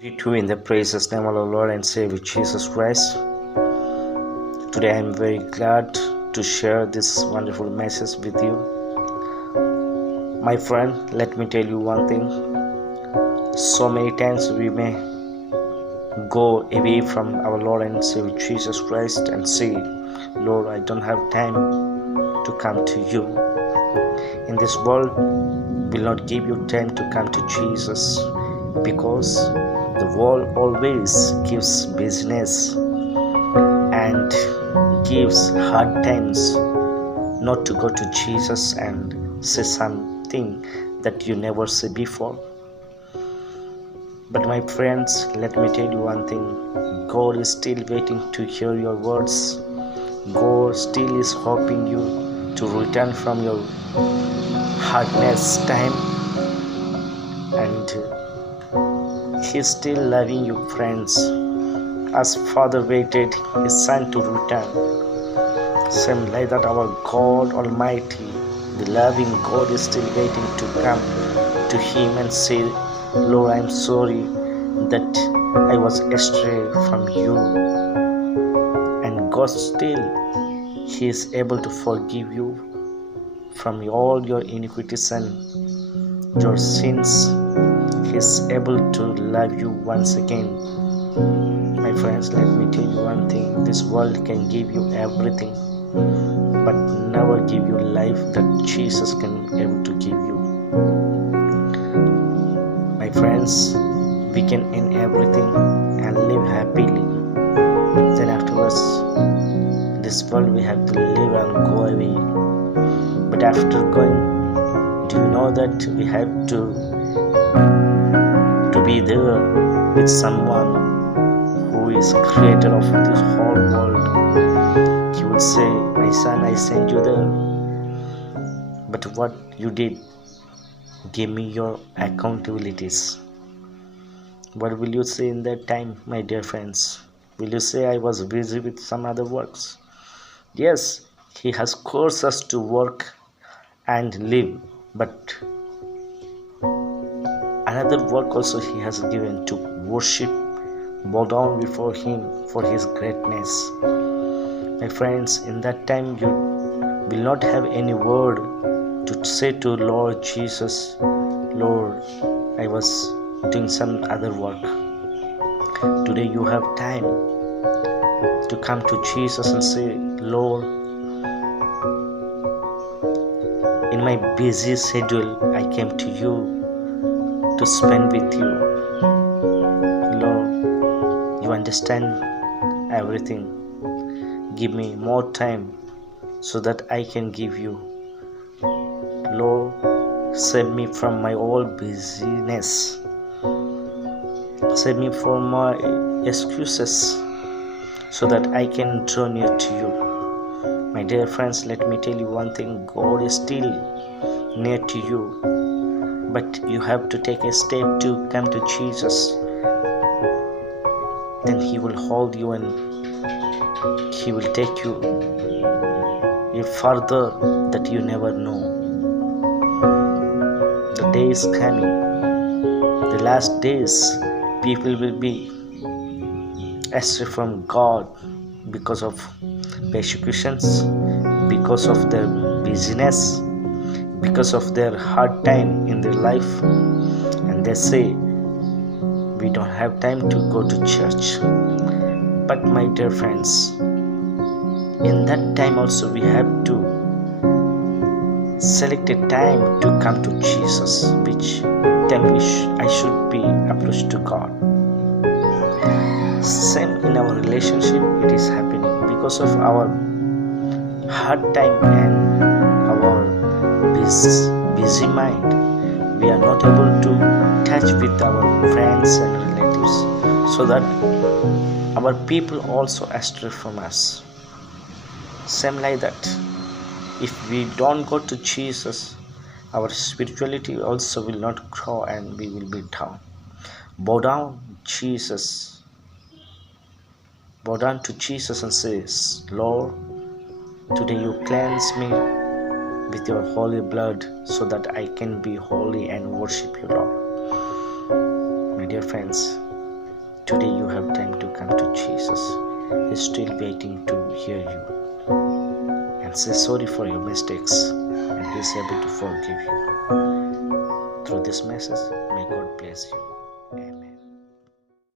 Greet you in the praises name of our Lord and Savior Jesus Christ. Today I am very glad to share this wonderful message with you. My friend, let me tell you one thing. So many times we may go away from our Lord and Savior Jesus Christ and say, Lord, I don't have time to come to you. In this world will not give you time to come to Jesus because the world always gives business and gives hard times not to go to Jesus and say something that you never said before. But my friends, let me tell you one thing. God is still waiting to hear your words. God still is hoping you to return from your hardness time, and He's still loving you, friends. As Father waited His Son to return, same like that our God Almighty, the loving God, is still waiting to come to Him and say, Lord, I am sorry that I was astray from you. And God still, He is able to forgive you from all your iniquities and your sins. He is able to love you once again. My friends, let me tell you one thing. This world can give you everything, but never give you life that Jesus can able to give you. My friends, we can end everything and live happily. Then afterwards, this world we have to live and go away. But after going, do you know that we have to be there with someone who is creator of this whole world? He would say, my son, I sent you there, but what you did, give me your accountabilities. What will you say in that time, my dear friends? Will you say I was busy with some other works? Yes, He has caused us to work and live, but another work also He has given, to worship, bow down before Him for His greatness. My friends, in that time you will not have any word to say to Lord Jesus, Lord, I was doing some other work. Today you have time to come to Jesus and say, Lord, in my busy schedule I came to you to spend with you. Lord, you understand everything. Give me more time so that I can give you. Lord, save me from my old busyness. Save me from my excuses so that I can draw near to you. My dear friends, let me tell you one thing. God is still near to you, but you have to take a step to come to Jesus. Then He will hold you and He will take you further that you never know. The day is coming. The last days, people will be astray from God because of persecutions, because of their busyness, because of their hard time in their life, and they say, we don't have time to go to church. But my dear friends, in that time also we have to select a time to come to Jesus, which time I should be approached to God. Same in our relationship, it is happening because of our hard time and our busy mind. We are not able to touch with our friends and relatives, so that our people also astray from us. Same like that, if we don't go to Jesus, our spirituality also will not grow and we will be down. Bow down Jesus. Bow down to Jesus and says, Lord, today you cleanse me with your holy blood so that I can be holy and worship you, Lord. My dear friends, Today you have time to come to Jesus. He's still waiting to hear you and say sorry for your mistakes, and He's able to forgive you. Through this message, may God bless you.